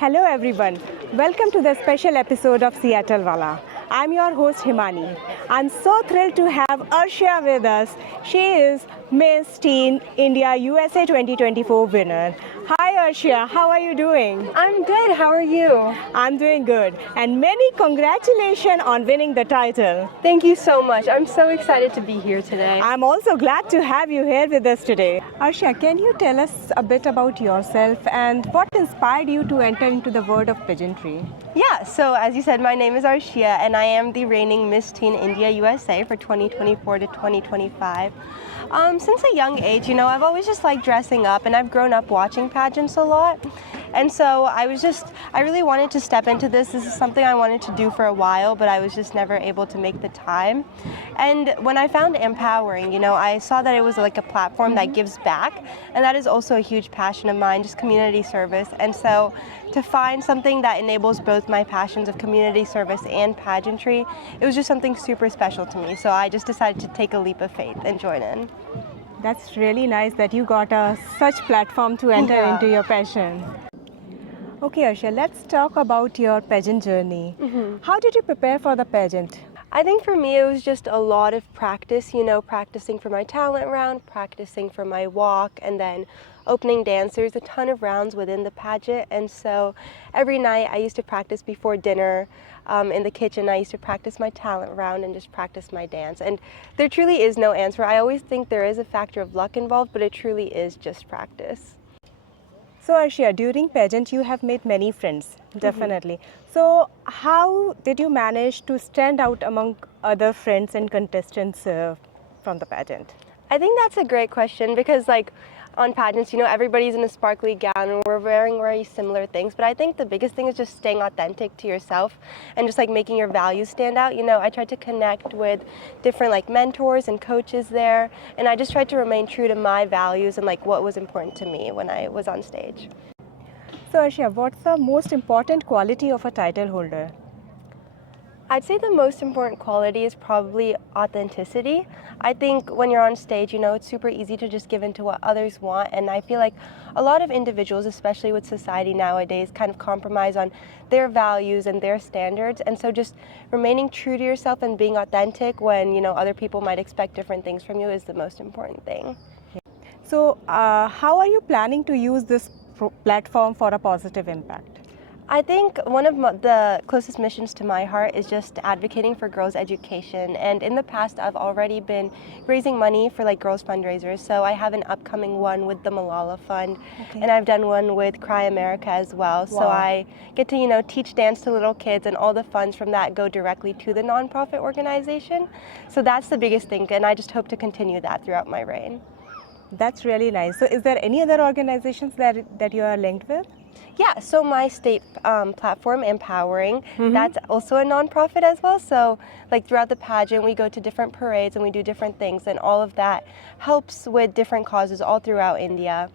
Hello everyone. Welcome to the special episode of Seattle Wala. I'm your host Himani. I'm so thrilled to have Arshia with us. She is Miss Teen India USA 2024 winner. Hi Arshia, how are you doing? I'm good. How are you? I'm doing good. And many congratulations on winning the title. Thank you so much. I'm so excited to be here today. I'm also glad to have you here with us today. Arshia, can you tell us a bit about yourself and what inspired you to enter into the world of pageantry? Yeah, so as you said, my name is Arshia and I am the reigning Miss Teen India USA for 2024 to 2025. Since a young age, I've always just liked dressing up and I've grown up watching pageants a lot. And so I really wanted to step into this. This is something I wanted to do for a while, but I was just never able to make the time. And when I found Empowering, I saw that it was like a platform that gives back. And that is also a huge passion of mine, just community service. And so to find something that enables both my passions of community service and pageantry, it was just something super special to me. So I just decided to take a leap of faith and join in. That's really nice that you got such platform to enter into your passion. Okay, Arshia, let's talk about your pageant journey. How did you prepare for the pageant? I think for me it was just a lot of practice, practicing for my talent round, practicing for my walk, and then opening dance. There's a ton of rounds within the pageant, and so every night I used to practice before dinner in the kitchen. I used to practice my talent round and just practice my dance. And there truly is no answer. I always think there is a factor of luck involved, but it truly is just practice. So Arshia, during pageant you have made many friends, definitely. So how did you manage to stand out among other friends and contestants from the pageant? I think that's a great question because on pageants, everybody's in a sparkly gown and we're wearing very similar things. But I think the biggest thing is just staying authentic to yourself and just making your values stand out. I tried to connect with different mentors and coaches there. And I just tried to remain true to my values and what was important to me when I was on stage. So Arshia, what's the most important quality of a title holder? I'd say the most important quality is probably authenticity. I think when you're on stage, it's super easy to just give into what others want. And I feel like a lot of individuals, especially with society nowadays, kind of compromise on their values and their standards. And so just remaining true to yourself and being authentic when, other people might expect different things from you is the most important thing. So how are you planning to use this platform for a positive impact? I think one of the closest missions to my heart is just advocating for girls' education. And in the past, I've already been raising money for girls' fundraisers. So I have an upcoming one with the Malala Fund, and I've done one with Cry America as well. Wow. So I get to, teach dance to little kids, and all the funds from that go directly to the nonprofit organization. So that's the biggest thing, and I just hope to continue that throughout my reign. That's really nice. So is there any other organizations that you are linked with? Yeah, so my state platform, Empowering, that's also a nonprofit as well. So throughout the pageant, we go to different parades and we do different things, and all of that helps with different causes all throughout India.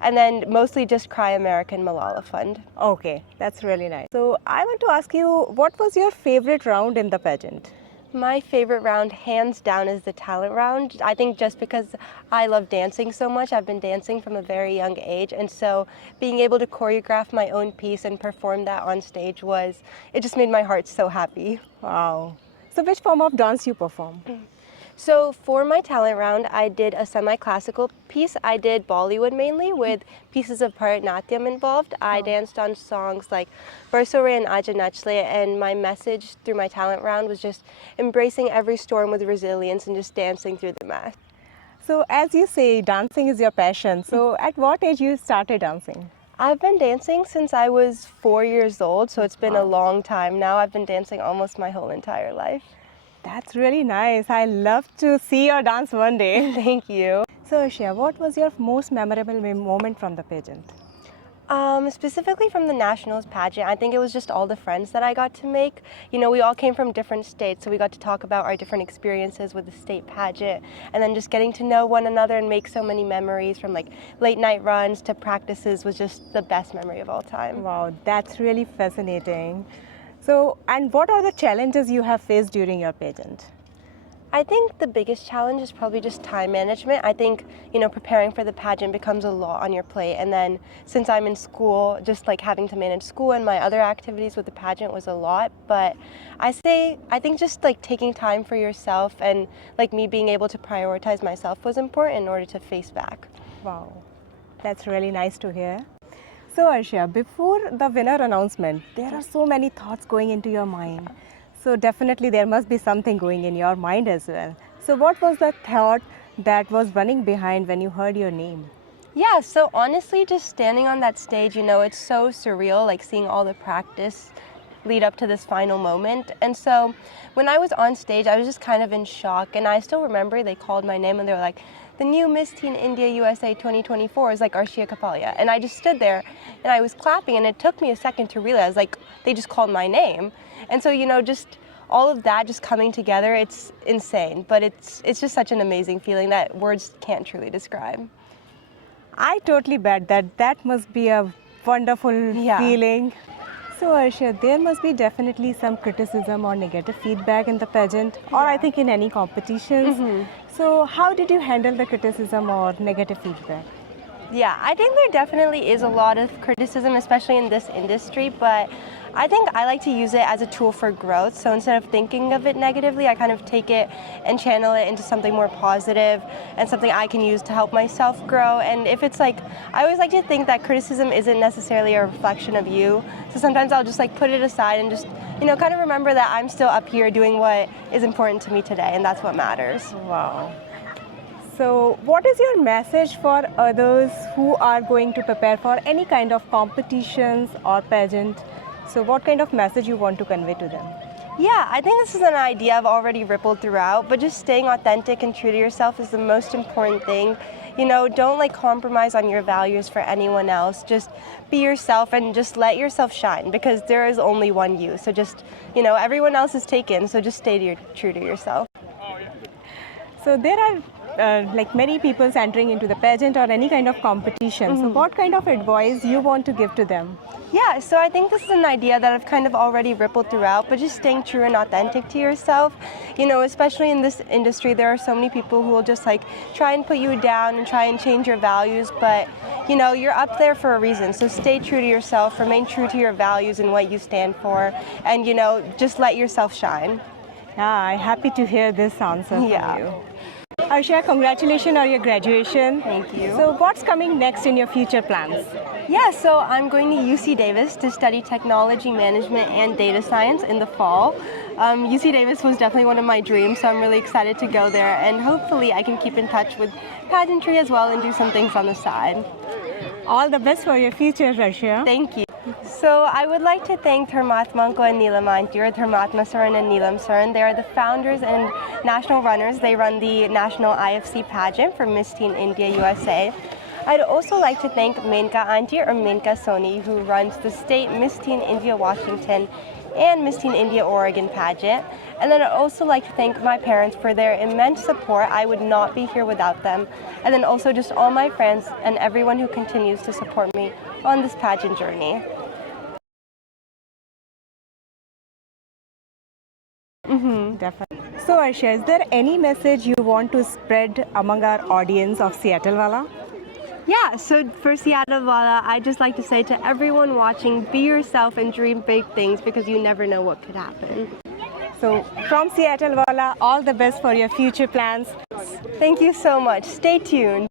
And then mostly just Cry America and Malala Fund. Okay, that's really nice. So I want to ask you, what was your favorite round in the pageant? My favorite round, hands down, is the talent round. I think just because I love dancing so much, I've been dancing from a very young age, and so being able to choreograph my own piece and perform that on stage it just made my heart so happy. Wow. So which form of dance you perform? So for my talent round, I did a semi-classical piece. I did Bollywood mainly with pieces of Bharatanatyam involved. I danced on songs like Barso Re and Aja Nachle, and my message through my talent round was just embracing every storm with resilience and just dancing through the math. So as you say, dancing is your passion. So at what age you started dancing? I've been dancing since I was 4 years old, so it's been a long time now. I've been dancing almost my whole entire life. That's really nice. I love to see your dance one day. Thank you. So Arshia, what was your most memorable moment from the pageant? Specifically from the Nationals pageant, I think it was just all the friends that I got to make. We all came from different states, so we got to talk about our different experiences with the state pageant, and then just getting to know one another and make so many memories from late night runs to practices was just the best memory of all time. Wow, that's really fascinating. So, and what are the challenges you have faced during your pageant? I think the biggest challenge is probably just time management. I think, preparing for the pageant becomes a lot on your plate. And then since I'm in school, just like having to manage school and my other activities with the pageant was a lot. But I think just like taking time for yourself and like me being able to prioritize myself was important in order to face back. Wow, that's really nice to hear. So Arshia, before the winner announcement, there are so many thoughts going into your mind. So definitely there must be something going in your mind as well. So what was the thought that was running behind when you heard your name? Yeah, so honestly, just standing on that stage, it's so surreal, like seeing all the practice lead up to this final moment. And so when I was on stage, I was just kind of in shock. And I still remember they called my name and they were like, the new Miss Teen India USA 2024 is like Arshia Kapalia. And I just stood there and I was clapping and it took me a second to realize like they just called my name. And so, just all of that just coming together, it's insane. But it's just such an amazing feeling that words can't truly describe. I totally bet that must be a wonderful feeling. So Arshia, there must be definitely some criticism or negative feedback in the pageant, or I think in any competitions. So how did you handle the criticism or negative feedback? Yeah, I think there definitely is a lot of criticism, especially in this industry, but I think I like to use it as a tool for growth. So instead of thinking of it negatively, I kind of take it and channel it into something more positive and something I can use to help myself grow. And if it's like, I always like to think that criticism isn't necessarily a reflection of you. So sometimes I'll just like put it aside and just, kind of remember that I'm still up here doing what is important to me today, and that's what matters. Wow. So what is your message for others who are going to prepare for any kind of competitions or pageant? So what kind of message you want to convey to them? Yeah, I think this is an idea I've already rippled throughout, but just staying authentic and true to yourself is the most important thing. Don't like compromise on your values for anyone else. Just be yourself and just let yourself shine, because there is only one you. So just, everyone else is taken, so just stay true to yourself. So there are like many people entering into the pageant or any kind of competition. So what kind of advice you want to give to them? Yeah, so I think this is an idea that I've kind of already rippled throughout, but just staying true and authentic to yourself. Especially in this industry, there are so many people who will just like try and put you down and try and change your values, but you're up there for a reason. So stay true to yourself, remain true to your values and what you stand for, and just let yourself shine. Yeah, I'm happy to hear this answer from you. Arshia, congratulations on your graduation. Thank you. So what's coming next in your future plans? Yeah, so I'm going to UC Davis to study technology management and data science in the fall. UC Davis was definitely one of my dreams, so I'm really excited to go there, and hopefully I can keep in touch with pageantry as well and do some things on the side. All the best for your future, Arshia. Thank you. So I would like to thank Dharmatmanko and Neelam Aunty, or Dharmatma Saran and Neelam Saran. They are the founders and national runners. They run the national IFC pageant for Miss Teen India USA. I'd also like to thank Menka Aunty, or Menka Soni, who runs the state Miss Teen India Washington and Miss Teen India Oregon pageant. And then I'd also like to thank my parents for their immense support. I would not be here without them. And then also just all my friends and everyone who continues to support me on this pageant journey. Definitely. So Arshia, is there any message you want to spread among our audience of Seattle Wala? Yeah, so for Seattle Wala, I'd just like to say to everyone watching, be yourself and dream big things, because you never know what could happen. So from Seattle Wala, all the best for your future plans. Thank you so much. Stay tuned.